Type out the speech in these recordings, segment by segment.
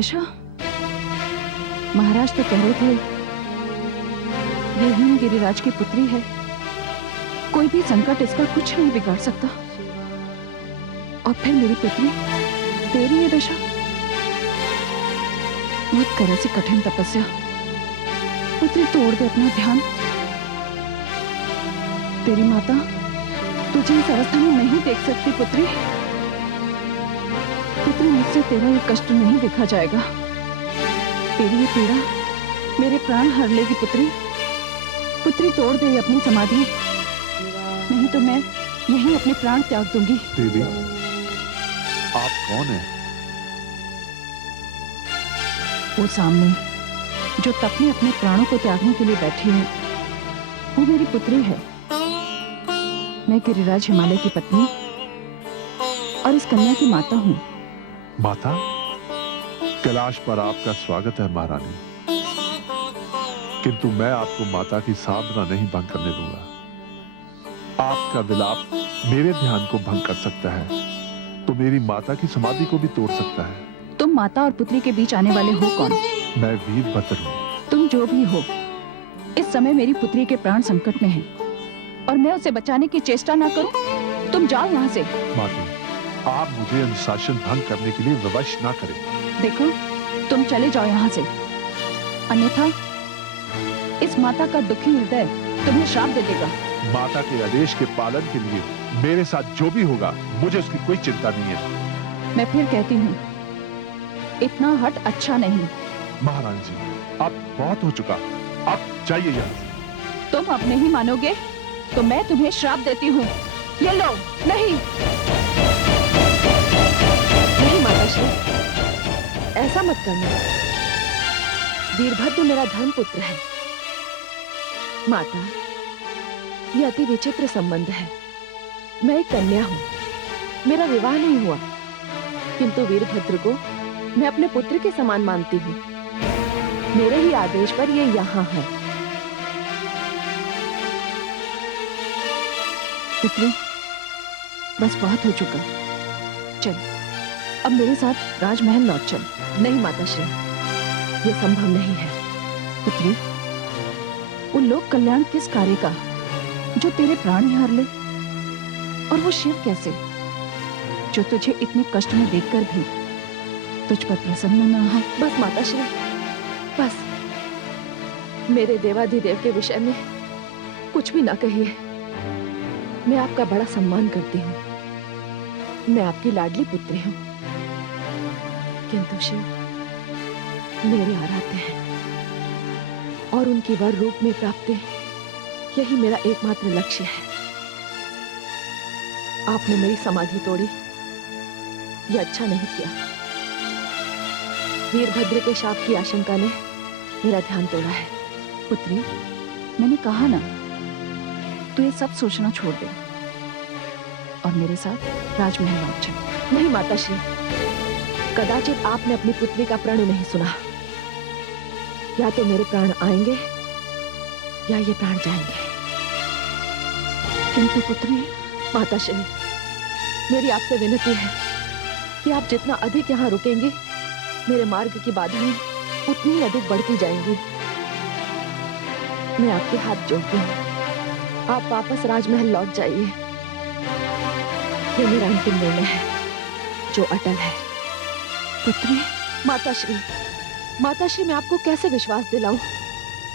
दशा, महाराज तो कह रहे थे ये ही गिरिराज की पुत्री है, कोई भी संकट इसका कुछ नहीं बिगाड़ सकता। और फिर मेरी पुत्री, तेरी ये दशा। मत कर ऐसी कठिन तपस्या, पुत्री तोड़ दे अपना ध्यान। तेरी माता तुझे इस अवस्था में नहीं देख सकती पुत्री। पुत्री, मुझसे तेरा ये कष्ट नहीं देखा जाएगा। तेरी ये पीड़ा मेरे प्राण हर लेगी पुत्री। पुत्री तोड़ दे अपनी समाधि, नहीं तो मैं यहीं अपने प्राण त्याग दूंगी। देवी, आप कौन हैं? वो सामने जो तप में अपने प्राणों को त्यागने के लिए बैठी है, वो मेरी पुत्री है। मैं गिरिराज हिमालय की पत्नी और इस कन्या की माता हूँ। माता, कैलाश पर आपका स्वागत है महारानी, किंतु मैं आपको माता की साधना नहीं भंग करने दूंगा। आपका विलाप मेरे ध्यान को भंग कर सकता है, तो मेरी माता की समाधि को भी तोड़ सकता है। तुम माता और पुत्री के बीच आने वाले हो कौन? मैं वीरभद्र हूँ। तुम जो भी हो, इस समय मेरी पुत्री के प्राण संकट में हैं, और मैं उसे बचाने की चेष्टा ना करूं। तुम जाओ यहाँ से। माता, आप मुझे अनुशासन भंग करने के लिए विवश ना करें। देखो, तुम चले जाओ यहाँ से, अन्यथा इस माता का दुखी हृदय तुम्हें श्राप दे देगा। माता के आदेश के पालन के लिए मेरे साथ जो भी होगा, मुझे उसकी कोई चिंता नहीं है। मैं फिर कहती हूँ, इतना हट अच्छा नहीं। महारानी जी, अब बहुत हो चुका, अब जाइए यहाँ से। तुम अब नहीं मानोगे तो मैं तुम्हें श्राप देती हूँ। ये लो। नहीं नहीं माताश्री, ऐसा मत करना। वीरभद्र मेरा धर्मपुत्र है। माता, यह अति विचित्र संबंध है। मैं एक कन्या हूँ, मेरा विवाह नहीं हुआ, किंतु वीरभद्र को मैं अपने पुत्र के समान मानती हूँ। मेरे ही आदेश पर ये यहाँ है। पुत्री, बस बहुत हो चुका। चल, अब मेरे साथ राजमहल लौट चल। नहीं माताश्री, ये संभव नहीं है। पुत्री, वो लोक कल्याण किस कार्य का जो तेरे प्राण ही हर ले? और वो शिव कैसे, जो तुझे इतने कष्ट में देखकर भी तुझ पर प्रसन्न न हो? बस माताश्री, बस मेरे देवाधिदेव के विषय में कुछ भी ना कहिए। मैं आपका बड़ा सम्मान करती हूँ। मैं आपकी लाडली पुत्री हूँ, किंतु शिव मेरे आराध्य हैं, और उनकी वर रूप में प्राप्ति यही मेरा एकमात्र लक्ष्य है। आपने मेरी समाधि तोड़ी, यह अच्छा नहीं किया। वीरभद्र के शाप की आशंका ने मेरा ध्यान तोड़ा है। पुत्री, मैंने कहा ना, तू ये सब सोचना छोड़ दे और मेरे साथ राजमहल लौट चल। नहीं माताश्री, कदाचित आपने अपनी पुत्री का प्रण नहीं सुना। या तो मेरे प्राण आएंगे या ये प्राण जाएंगे। किंतु पुत्री, माताश्री, मेरी आपसे विनती है कि आप जितना अधिक यहाँ रुकेंगे, मेरे मार्ग की बाधाएं उतनी ही अधिक बढ़ती जाएंगी। मैं आपके हाथ जोड़ती हूँ, आप वापस राजमहल लौट जाइए। ये मेरा अंतिम निर्णय है, जो अटल है। पुत्री, माताश्री, माताश्री, मैं आपको कैसे विश्वास दिलाऊं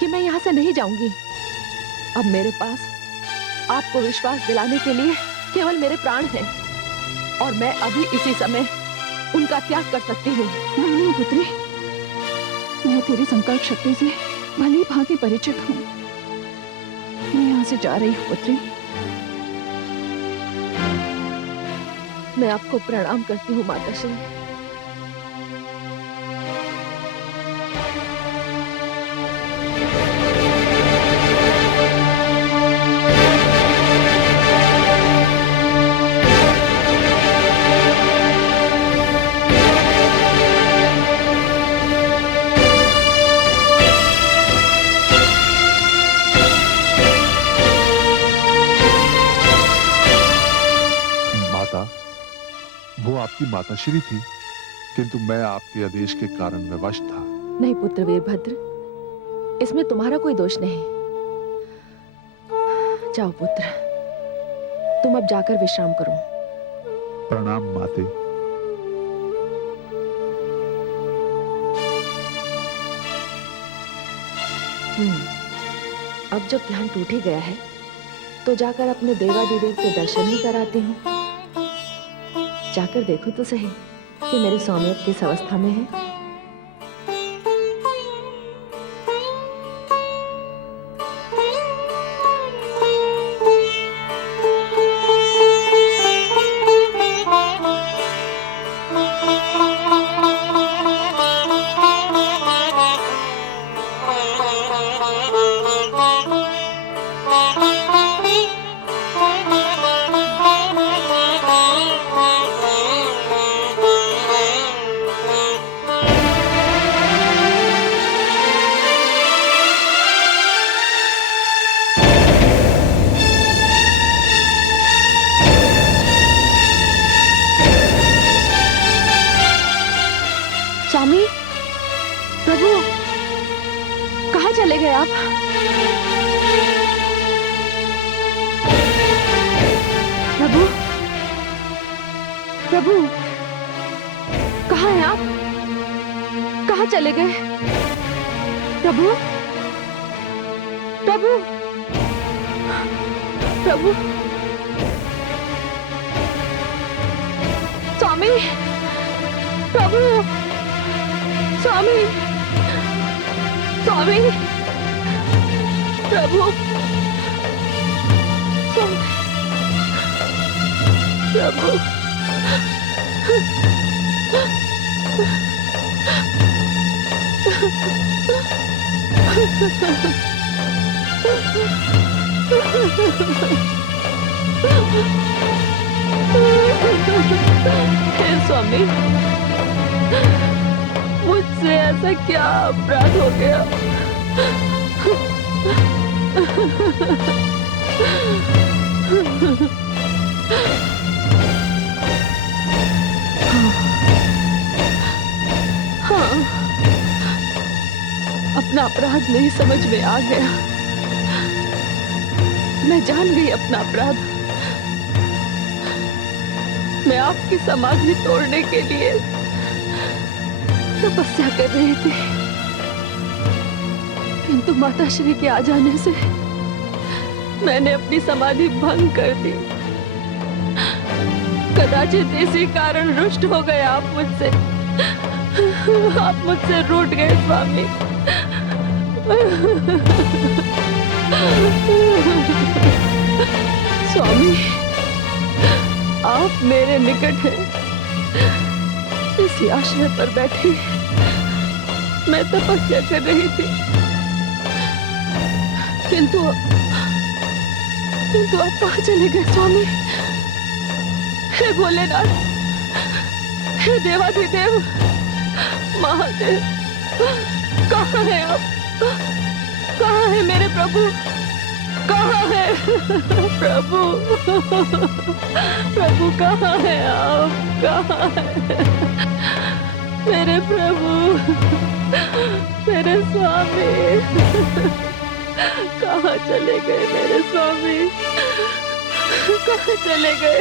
कि मैं यहाँ से नहीं जाऊंगी? अब मेरे पास आपको विश्वास दिलाने के लिए केवल मेरे प्राण हैं, और मैं अभी इसी समय उनका त्याग कर सकती हूँ। नहीं पुत्री, मैं तेरी संकल्प शक्ति से भली भांति परिचित हूँ। मैं यहाँ से जा रही हूँ पुत्री। मैं आपको प्रणाम करती हूँ माताश्री। वो आपकी माताश्री थी, किंतु मैं आपके आदेश के कारण विवश था। नहीं पुत्र वीरभद्र, इसमें तुम्हारा कोई दोष नहीं। जाओ पुत्र, तुम अब जाकर विश्राम करो। प्रणाम माते। अब जब ध्यान टूट ही गया है तो जाकर अपने देवादिदेव के दर्शन ही कराती हूँ। जाकर देखो तो सही कि मेरे स्वामी अब किस अवस्था में है। स्वामी, प्रभु, कहाँ चले गए आप? प्रभु, प्रभु, कहाँ हैं आप? कहाँ चले गए? प्रभु, प्रभु, प्रभु, स्वामी, प्रभु, स्वामी, स्वामी, प्रभु, स्वामी, प्रभु, हे स्वामी, मुझसे ऐसा क्या अपराध हो गया? हाँ, अपना अपराध नहीं समझ में आ गया। मैं जान गई अपना अपराध। मैं आपकी समाधि तोड़ने के लिए तपस्या कर रही थी, किंतु माता श्री के आ जाने से मैंने अपनी समाधि भंग कर दी। कदाचित इसी कारण रुष्ट हो गए आप मुझसे। आप मुझसे रूठ गए स्वामी। स्वामी, आप मेरे निकट हैं। इसी आश्रय पर बैठी मैं तपस्या कर रही थी, किंतु आप कहाँ चले गए स्वामी? हे भोलेनाथ, हे देवाधिदेव, महादेव, कहाँ हैं आप? कहाँ है मेरे प्रभु? कहाँ है प्रभु? प्रभु कहाँ है आप? कहाँ है मेरे प्रभु, मेरे स्वामी? कहाँ चले गए मेरे स्वामी? कहाँ चले गए?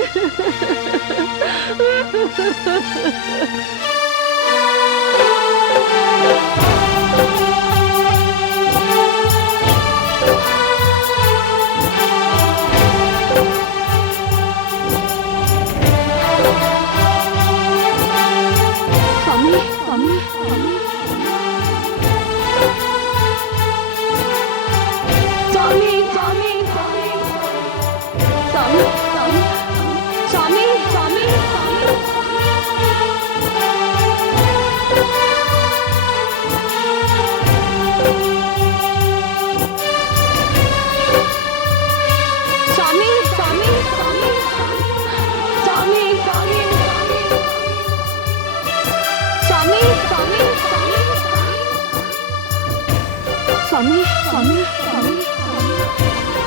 स्वामी, स्वामी, स्वामी,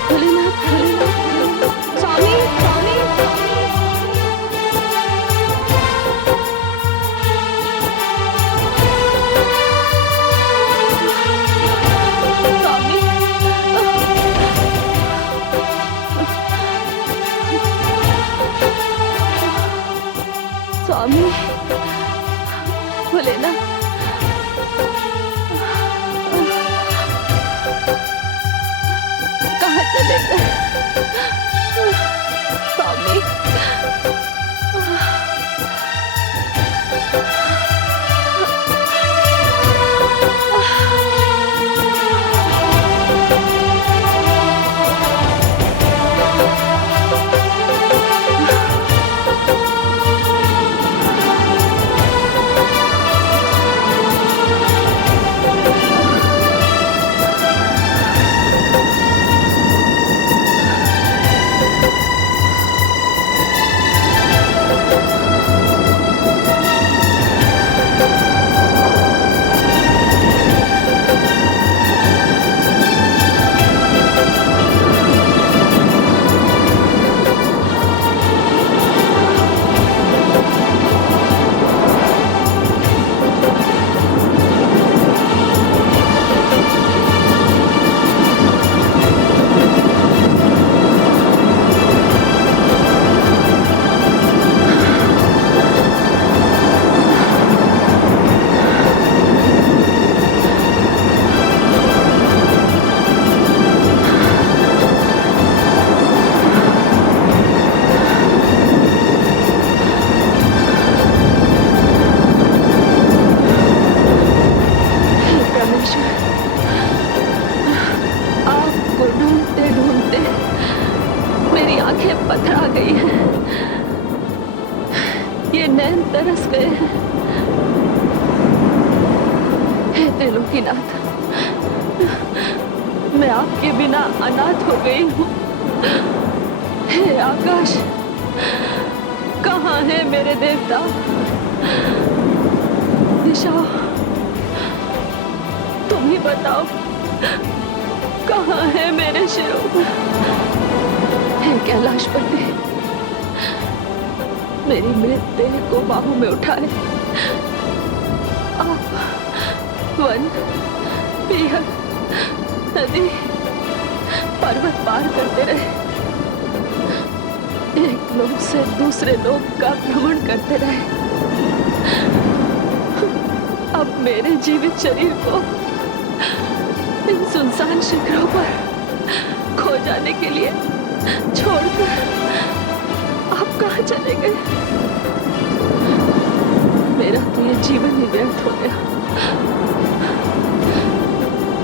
भोलेनाथ, भोलेनाथ, स्वामी, स्वामी, गई है, ये नैन तरस गए हैं। हे त्रिलोकीनाथ, मैं आपके बिना अनाथ हो गई हूँ। हे आकाश, कहाँ है मेरे देवता? दिशाओ, तुम ही बताओ, कहाँ है मेरे शिव? हे कैलाशपति, मेरी मृत देह को बाहों में उठाए आप वन, पीहर, नदी, पर्वत पार करते रहे, एक लोक से दूसरे लोक का भ्रमण करते रहे। अब मेरे जीवित शरीर को इन सुनसान शिखरों पर खो जाने के लिए छोड़कर आप कहाँ चले गए? मेरा तो ये जीवन ही व्यर्थ हो गया।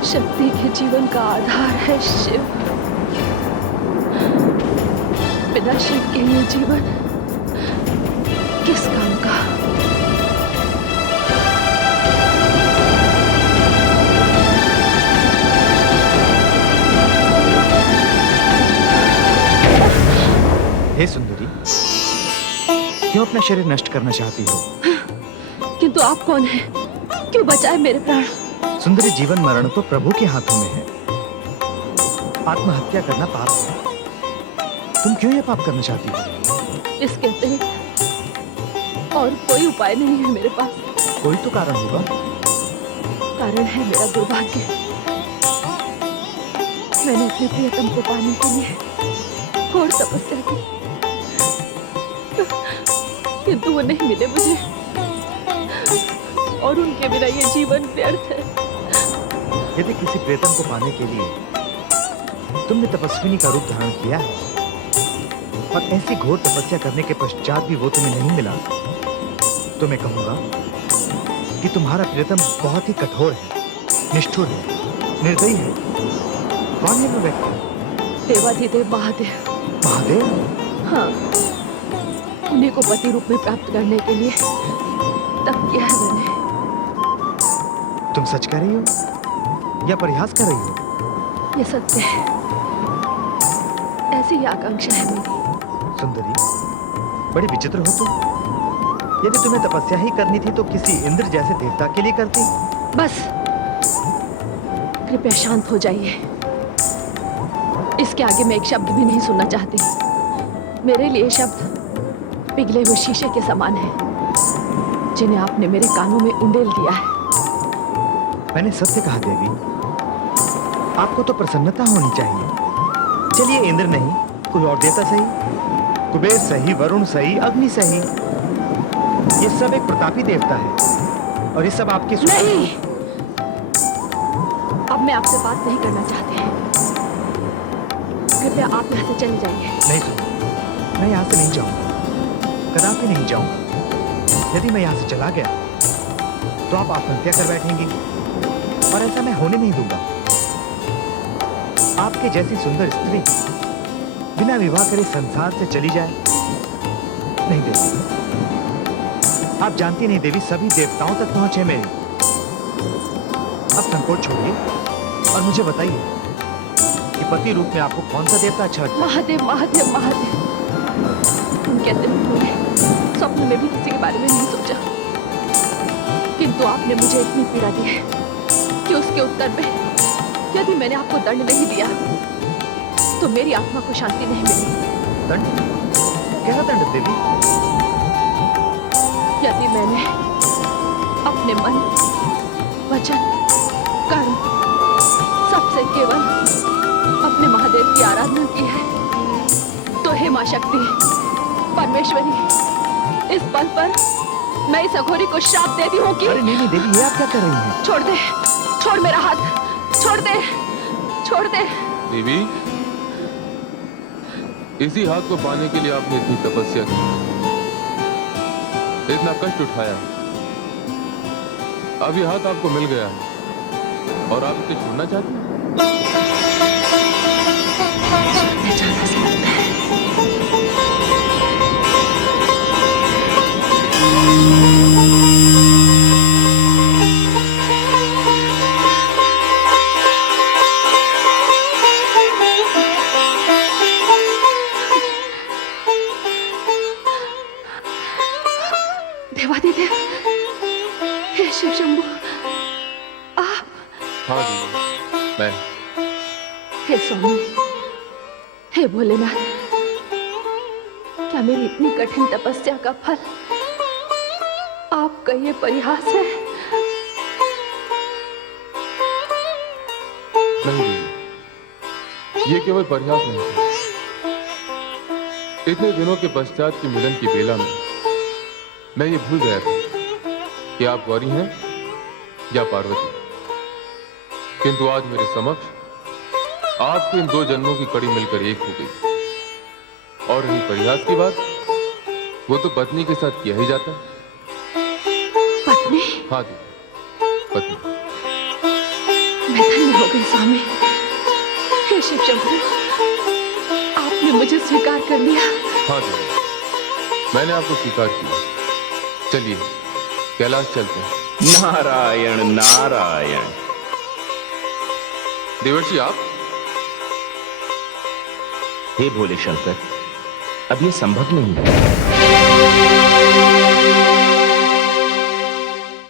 शक्ति के जीवन का आधार है शिव। बिना शिव के ये जीवन किस काम का? हे सुंदरी, क्यों अपना शरीर नष्ट करना चाहती हो? किंतु आप कौन हैं? क्यों बचाए मेरे प्राण? सुंदरी, जीवन मरण तो प्रभु के हाथों में है। आत्महत्या करना पाप है। तुम क्यों ये पाप करना चाहती हो? इसके अतिरिक्त और कोई उपाय नहीं है मेरे पास। कोई तो कारण होगा। कारण है मेरा दुर्भाग्य। मैंने अपने प्रियतम को पाने के लिए घोर तपस्या की, किंतु वो नहीं मिले मुझे, और उनके बिना ये जीवन व्यर्थ है। यदि किसी प्रियतम को पाने के लिए तुमने तपस्विनी का रूप धारण किया है और ऐसी घोर तपस्या करने के पश्चात भी वो तुम्हें नहीं मिला, तो मैं कहूंगा कि तुम्हारा प्रियतम बहुत ही कठोर है, निष्ठुर है, निर्दयी है। कौन है वो व्यक्ति? देवाधिदेव महादेव। महादेव? हाँ, उन्हीं को पति रूप में प्राप्त करने के लिए तप किया है मैंने। तुम सच कह रही हो या परिहास कर रही हो? ये सत्य है, ऐसी ही आकांक्षा है मेरी। सुंदरी, बड़ी विचित्र हो तुम। यदि तुम्हें तपस्या ही करनी थी तो किसी इंद्र जैसे देवता के लिए करती। बस, कृपया शांत हो जाइए। इसके आगे मैं एक शब्द भी नहीं सुनना चाहती। मेरे लिए शब्द पिघले हुए शीशे के समान है, जिन्हें आपने मेरे कानों में उंडेल दिया है। मैंने सत्य कहा देवी। आपको तो प्रसन्नता होनी चाहिए। चलिए, इंद्र नहीं, कोई और देवता सही, कुबेर सही, वरुण सही, अग्नि सही, ये सब एक प्रतापी देवता है, और ये सब आपके नहीं, अब मैं आपसे बात नहीं करना चाहती। कृपया आप यहाँ से चले जाइए। नहीं सुनो, मैं यहाँ से नहीं जाऊंगा, कदापि नहीं जाऊंगा। यदि मैं यहाँ से चला गया तो आप आत्महत्या कर बैठेंगी, और ऐसा मैं होने नहीं दूंगा। आपके जैसी सुंदर स्त्री बिना विवाह करे संसार से चली जाए, नहीं देवी। आप जानती नहीं देवी, सभी देवताओं तक पहुंचे मेरे। अब संकोच छोड़िए और मुझे बताइए कि पति रूप में आपको कौन सा देवता अच्छा लगता है? महादेव, महादेव, महादेव। उनके अतिरिक्त मैंने स्वप्न में भी किसी के बारे में नहीं सोचा, किंतु आपने मुझे इतनी पीड़ा दी है कि उसके उत्तर में यदि मैंने आपको दंड नहीं दिया तो मेरी आत्मा को शांति नहीं मिली। दंड? क्या दंड देवी? यदि मैंने अपने मन, वचन, कर्म सबसे केवल अपने महादेव की आराधना की है, तो हे मां शक्ति, परमेश्वरी, इस पल पर मैं इस अघोरी को श्राप देती हूँ कि... अरे नहीं देवी, ये आप क्या कर रही हैं? छोड़ दे, छोड़ मेरा हाथ, छोड़ दे, छोड़ दे। देवी, इसी हाथ को पाने के लिए आपने इतनी तपस्या की, इतना कष्ट उठाया। अब ये हाथ आपको मिल गया है और आप इसे छोड़ना चाहते हैं? जाना समझता है। हे स्वामी, हे भोलेनाथ, क्या मेरी इतनी कठिन तपस्या का फल आपका ये परिहास है? नहीं देवी, ये केवल परिहास नहीं है। इतने दिनों के पश्चात के मिलन की बेला में मैं ये भूल गया था कि आप गौरी हैं या पार्वती, किंतु आज मेरे समक्ष आपके इन 2 जन्मों की कड़ी मिलकर एक हो गई। और रही परिहास की बात, वो तो पत्नी के साथ किया ही जाता है। पत्नी? हाँ देवी, पत्नी। मैं धन्य हो गई स्वामी। हे शिव शंभु, आपने मुझे स्वीकार कर लिया। हाँ देवी, मैंने आपको स्वीकार किया। चलिए कैलाश चलते हैं। नारायण नारायण। देवर्षि आप? हे भोले शंकर, अब ये संभव नहीं है।